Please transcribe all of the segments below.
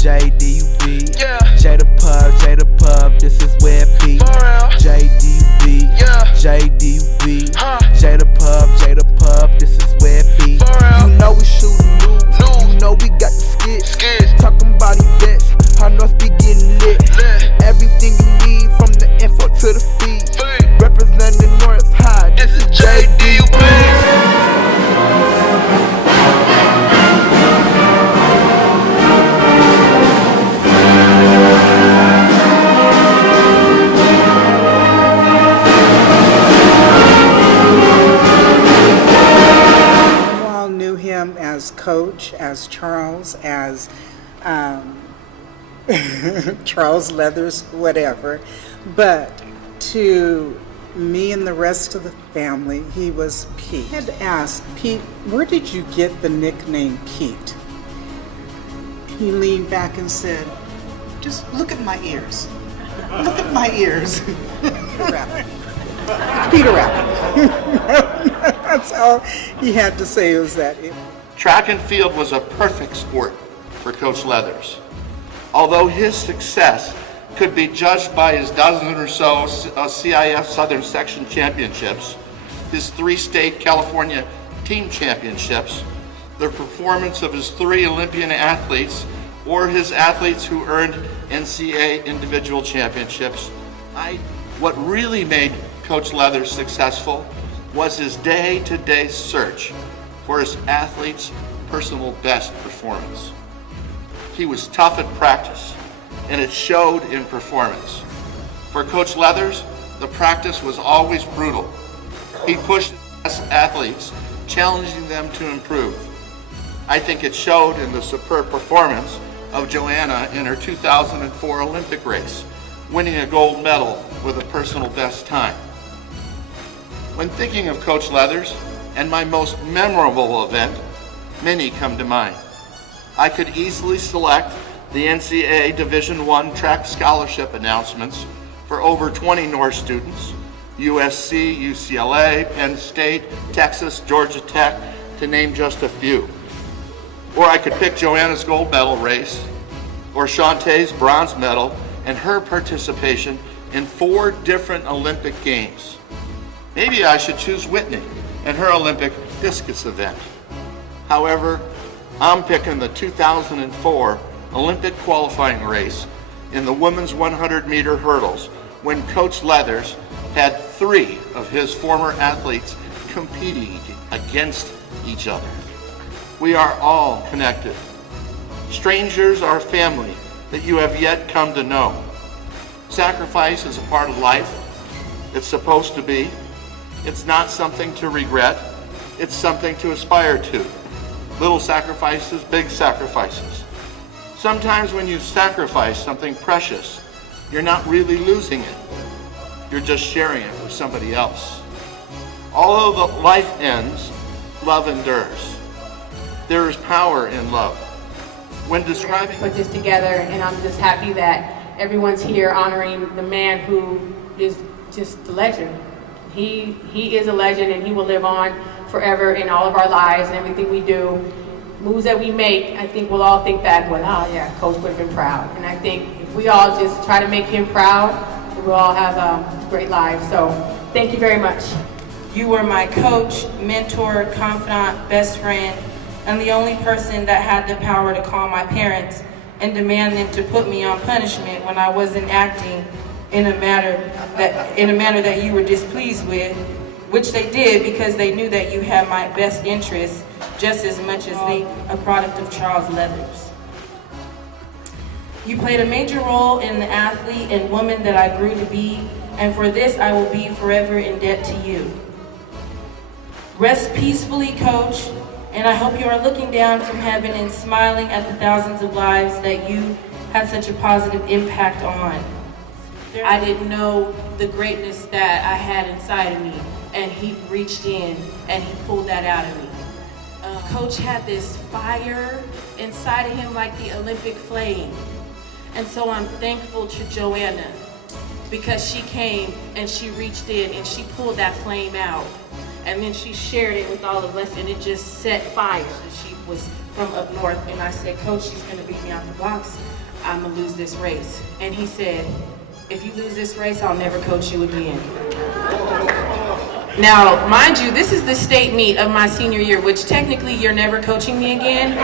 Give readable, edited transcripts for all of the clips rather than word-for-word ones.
JDUB, JDUB HUB, this is where it be. JDUB, JDUB, JDUB HUB, this is where it be. You know we shootin' new, you know we got the skits. Talking about events, how North be getting lit. Everything you need from the info to the feed. Representing North High, this is JDUB. As coach, as Charles, as Charles Leathers, whatever, but to me and the rest of the family, he was Pete. I had to ask, Pete, where did you get the nickname Pete? He leaned back and said, just look at my ears. Look at my ears. Peter Rabbit. That's all he had to say, was that. Track and field was a perfect sport for Coach Leathers. Although his success could be judged by his dozen or so CIF Southern Section championships, his 3-state California team championships, the performance of his 3 Olympian athletes, or his athletes who earned NCAA individual championships, what really made Coach Leathers successful was his day-to-day search for his athlete's personal best performance. He was tough at practice, and it showed in performance. For Coach Leathers, the practice was always brutal. He pushed his athletes, challenging them to improve. I think it showed in the superb performance of Joanna in her 2004 Olympic race, winning a gold medal with a personal best time. When thinking of Coach Leathers and my most memorable event, many come to mind. I could easily select the NCAA Division I track scholarship announcements for over 20 North students, USC, UCLA, Penn State, Texas, Georgia Tech, to name just a few. Or I could pick Joanna's gold medal race, or Shantae's bronze medal, and her participation in 4 different Olympic Games. Maybe I should choose Whitney and her Olympic discus event. However, I'm picking the 2004 Olympic qualifying race in the women's 100-meter hurdles, when Coach Leathers had 3 of his former athletes competing against each other. We are all connected. Strangers are family that you have yet come to know. Sacrifice is a part of life. It's supposed to be. It's not something to regret. It's something to aspire to. Little sacrifices, big sacrifices. Sometimes when you sacrifice something precious, you're not really losing it. You're just sharing it with somebody else. Although the life ends, love endures. There is power in love. When describing... Put this together, and I'm just happy that everyone's here honoring the man who is just the legend. He is a legend, and he will live on forever in all of our lives and everything we do. Moves that we make, I think we'll all think back, well, oh yeah, Coach would have been proud. And I think if we all just try to make him proud, we'll all have great lives. So thank you very much. You were my coach, mentor, confidant, best friend, and the only person that had the power to call my parents and demand them to put me on punishment when I wasn't acting in a manner that you were displeased with, which they did because they knew that you had my best interests just as much as a product of Charles Leathers. You played a major role in the athlete and woman that I grew to be, and for this I will be forever in debt to you. Rest peacefully, Coach, and I hope you are looking down from heaven and smiling at the thousands of lives that you had such a positive impact on. I didn't know the greatness that I had inside of me, and he reached in and he pulled that out of me. Coach had this fire inside of him like the Olympic flame. And so I'm thankful to Joanna because she came and she reached in and she pulled that flame out. And then she shared it with all of us and it just set fire. She was from up north and I said, Coach, she's gonna be me out the box, I'm gonna lose this race. And he said, if you lose this race, I'll never coach you again. Now, mind you, this is the state meet of my senior year, which technically you're never coaching me again.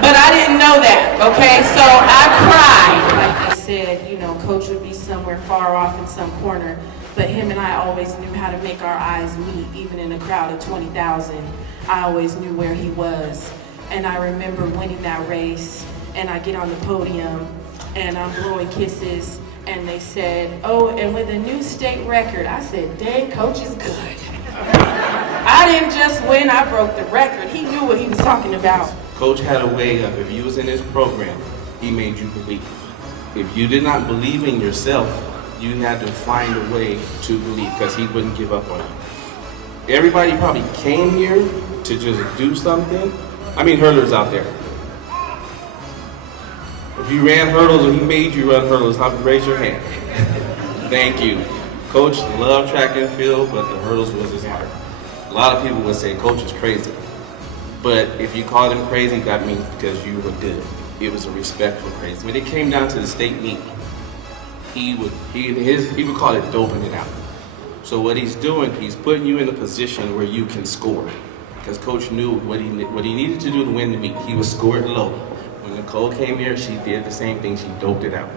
But I didn't know that, okay? So I cried. Like they said, you know, coach would be somewhere far off in some corner, but him and I always knew how to make our eyes meet, even in a crowd of 20,000. I always knew where he was. And I remember winning that race, and I get on the podium, and I'm blowing kisses, and they said, oh, and with a new state record. I said, dang, coach is good. I didn't just win, I broke the record. He knew what he was talking about. Coach had a way of, if you was in his program, he made you believe. If you did not believe in yourself, you had to find a way to believe, because he wouldn't give up on you. Everybody probably came here to just do something. I mean, hurdlers out there. If you ran hurdles or he made you run hurdles, raise your hand. Thank you. Coach loved track and field, but the hurdles was his heart. A lot of people would say Coach is crazy. But if you called him crazy, that means because you were good. It was a respectful crazy. When it came down to the state meet, he would call it doping it out. So what he's doing, he's putting you in a position where you can score. Because Coach knew what he needed to do to win the meet. He was scored low. When Nicole came here, she did the same thing. She doped it out.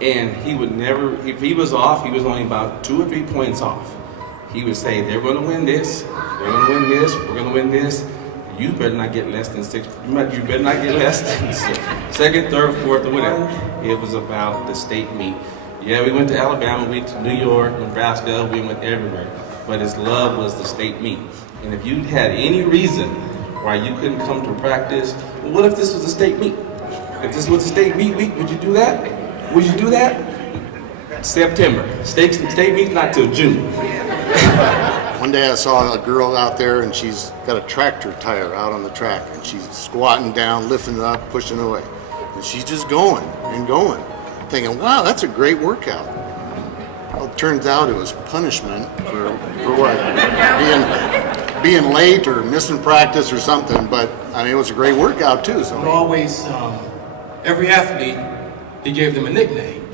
And he would never, if he was off, he was only about 2 or 3 points off. He would say, they're going to win this, they're going to win this, we're going to win this. You better not get less than 6. You better not get less than 6. Second, third, fourth, or whatever. It was about the state meet. Yeah, we went to Alabama, we went to New York, Nebraska, we went everywhere. But his love was the state meet. And if you had any reason why you couldn't come to practice, well, what if this was a state meet? If this was a state meet week, would you do that? Would you do that? September. State meet's not till June. One day I saw a girl out there and she's got a tractor tire out on the track and she's squatting down, lifting it up, pushing it away. And she's just going and going, thinking, wow, that's a great workout. Well, it turns out it was punishment for what? Being late or missing practice or something, but I mean, it was a great workout too. So always, every athlete, he gave them a nickname.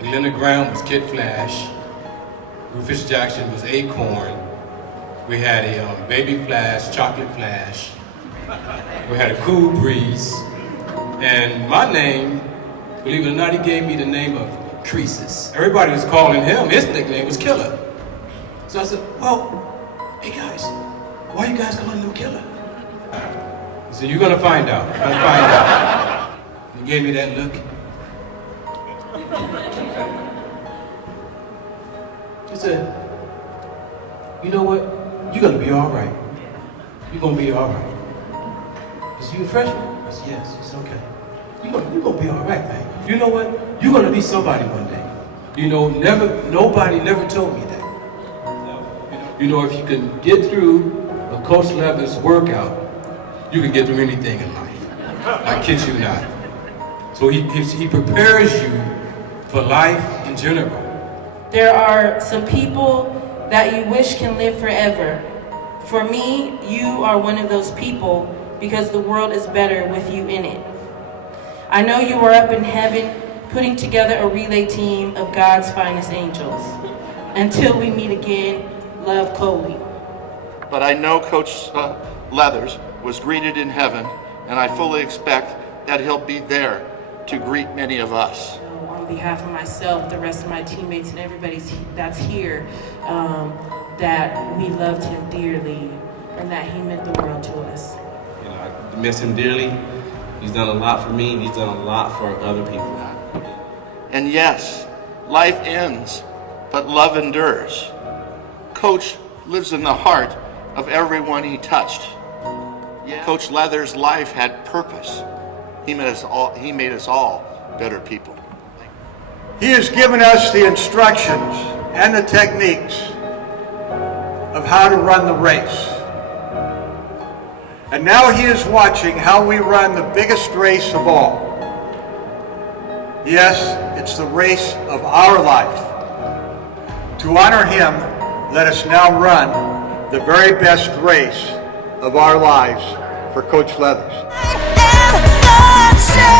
Leonard Graham was Kid Flash. Rufus Jackson was Acorn. We had a Baby Flash, Chocolate Flash. We had a Cool Breeze. And my name, believe it or not, he gave me the name of Creases. Everybody was calling him, his nickname was Killer. So I said, well, hey guys, why you guys calling him Killer? He said, you're gonna find out, you're gonna find out. He gave me that look. He said, you know what? You're gonna be all right. You're gonna be all right. He said, you a freshman? I said, yes. He said, okay. You're gonna be all right, man. You know what? You're gonna be somebody one day. You know, nobody never told me that. You know, if you can get through a Coach Leather's workout, you can get through anything in life. I kid you not. So he prepares you for life in general. There are some people that you wish can live forever. For me, you are one of those people because the world is better with you in it. I know you are up in heaven putting together a relay team of God's finest angels. Until we meet again, love, Coley. But I know Coach Leathers was greeted in heaven, and I fully expect that he'll be there to greet many of us. On behalf of myself, the rest of my teammates, and everybody that's here, that we loved him dearly and that he meant the world to us. You know, I miss him dearly. He's done a lot for me, and he's done a lot for other people. And yes, life ends, but love endures. Coach lives in the heart of everyone he touched. Yeah. Coach Leather's life had purpose. He made us all better people. He has given us the instructions and the techniques of how to run the race. And now he is watching how we run the biggest race of all. Yes, it's the race of our life. To honor him, let us now run the very best race of our lives for Coach Leathers. God said.